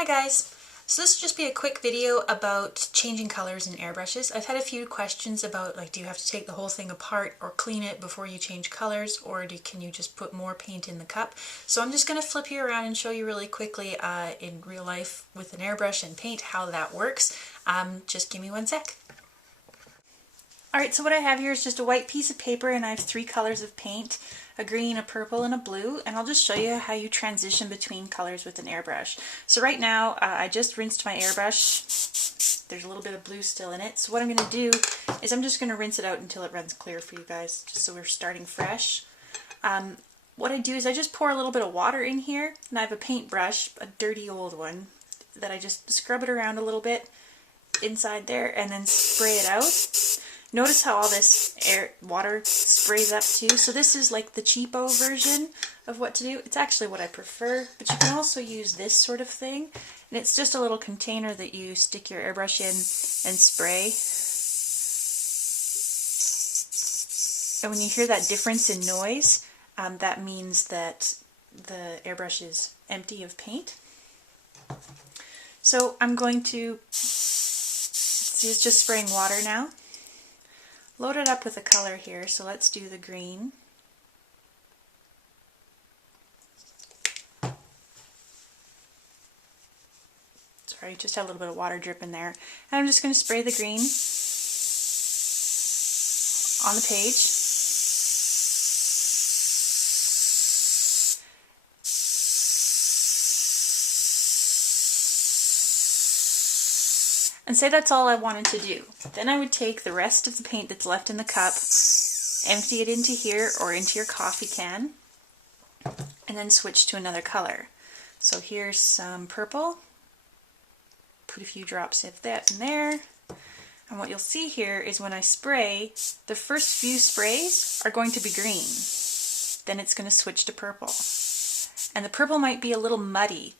Hi guys! So this will just be a quick video about changing colors in airbrushes. I've had a few questions about do you have to take the whole thing apart or clean it before you change colors, or can you just put more paint in the cup? So I'm just going to flip you around and show you really quickly in real life with an airbrush and paint how that works. Just give me one sec. Alright, so what I have here is just a white piece of paper and I have three colors of paint, a green, a purple, and a blue, and I'll just show you how you transition between colors with an airbrush. So right now I just rinsed my airbrush. There's a little bit of blue still in it, so what I'm going to do is I'm just going to rinse it out until it runs clear for you guys, just so we're starting fresh. What I do is I just pour a little bit of water in here, and I have a paintbrush, a dirty old one, that I just scrub it around a little bit inside there and then spray it out. Notice how all this water sprays up too. So this is like the cheapo version of what to do. It's actually what I prefer, but you can also use this sort of thing. And it's just a little container that you stick your airbrush in and spray. And when you hear that difference in noise, that means that the airbrush is empty of paint. So I'm going to, see, it's just spraying water now. Load it up with a color here, so let's do the green. Sorry, just had a little bit of water drip in there. And I'm just going to spray the green on the page. And say that's all I wanted to do. Then I would take the rest of the paint that's left in the cup, empty it into here or into your coffee can, and then switch to another color. So here's some purple. Put a few drops of that in there. And what you'll see here is when I spray, the first few sprays are going to be green. Then it's going to switch to purple. And the purple might be a little muddy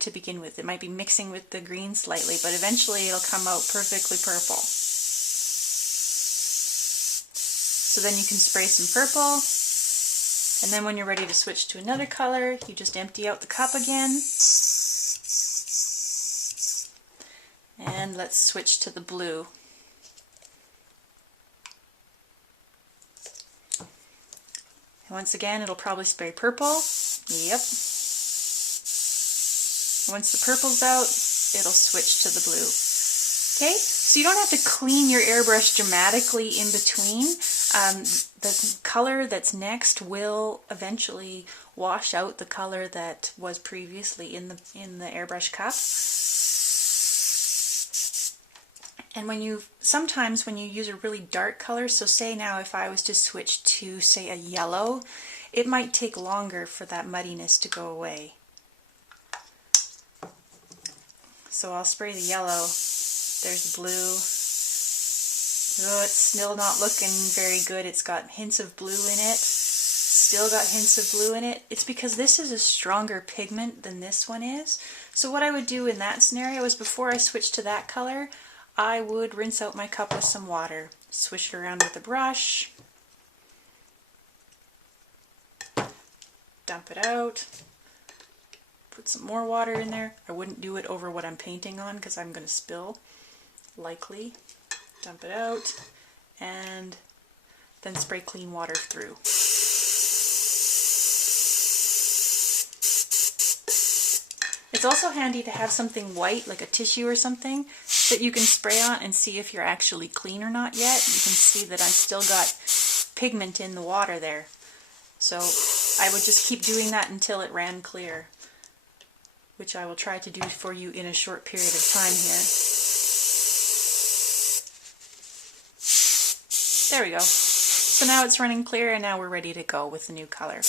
to begin with. It might be mixing with the green slightly, but eventually it'll come out perfectly purple. So then you can spray some purple, and then when you're ready to switch to another color, you just empty out the cup again. And let's switch to the blue. And once again, it'll probably spray purple. Yep. Once the purple's out, it'll switch to the blue. Okay, so you don't have to clean your airbrush dramatically in between. The color that's next will eventually wash out the color that was previously in the airbrush cup. And sometimes when you use a really dark color, so say now if I was to switch to, say, a yellow, it might take longer for that muddiness to go away. So I'll spray the yellow. There's blue. Oh, it's still not looking very good. It's got hints of blue in it. Still got hints of blue in it. It's because this is a stronger pigment than this one is. So what I would do in that scenario is before I switch to that color, I would rinse out my cup with some water. Swish it around with a brush. Dump it out. Put some more water in there. I wouldn't do it over what I'm painting on because I'm going to spill, likely. Dump it out, and then spray clean water through. It's also handy to have something white, like a tissue or something, that you can spray on and see if you're actually clean or not yet. You can see that I've still got pigment in the water there. So I would just keep doing that until it ran clear, which I will try to do for you in a short period of time here. There we go. So now it's running clear and now we're ready to go with the new color.